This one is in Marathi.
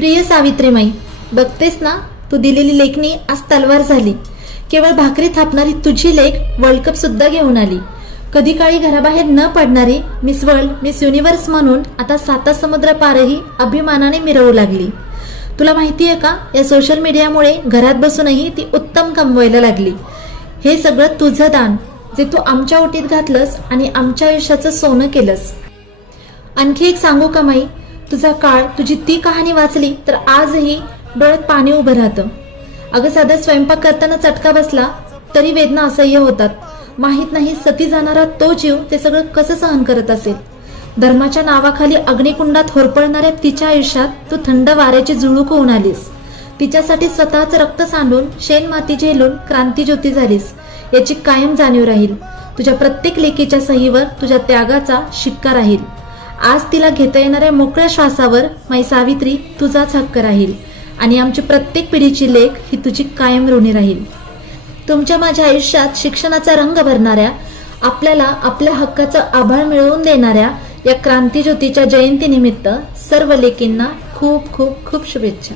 प्रिय सावित्रीमाई, बघतेस ना, तू दिलेली लेखणी आज तलवार झाली. केवळ भाकरी थापणारी तुझी लेख वर्ल्ड कप सुद्धा घेऊन आली. कधी काळी घराबाहेर न पडणारी मिस वर्ल्ड, मिस युनिव्हर्स म्हणून आता 7 समुद्र पारही अभिमानाने मिरवू लागली. तुला माहितीये का, या सोशल मीडियामुळे घरात बसूनही ती उत्तम कमवायला लागली. हे सगळं तुझं दान, जे तू आमच्या ओटीत घातलंस आणि आमच्या आयुष्याचं सोनं केलंस. आणखी एक सांगू का माई, तुझा काळ, तुझी ती कहाणी वाचली तर आजही डोळ्यात पाणी उभं राहतं. अगं, साधा स्वयंपाक करताना चटका बसला तरी वेदना असह्य होतात. माहित नाही सती जाणारा तो जीव ते सगळं कसं सहन करत असेल. धर्माच्या नावाखाली अग्निकुंडात होरपळणाऱ्या तिच्या आयुष्यात तू थंड वाऱ्याची झुळूक होऊन आलीस. तिच्यासाठी स्वतःच रक्त सांडून, शेण माती झेलून क्रांतिज्योती झालीस. याची कायम जाणीव राहील. तुझ्या प्रत्येक लेकीच्या सहीवर तुझ्या त्यागाचा शिक्का राहील. आज तिला घेता येणाऱ्या मोकळ्या श्वासावर माई सावित्री तुझाच हक्क राहील आणि आमची प्रत्येक पिढीची लेख ही तुझी कायम ऋणी राहील. तुमच्या माझ्या आयुष्यात शिक्षणाचा रंग भरणाऱ्या, आपल्याला आपल्या हक्काचं आभाळ मिळवून देणाऱ्या या क्रांतिज्योतीच्या जयंतीनिमित्त सर्व लेकींना खूप खूप खूप शुभेच्छा.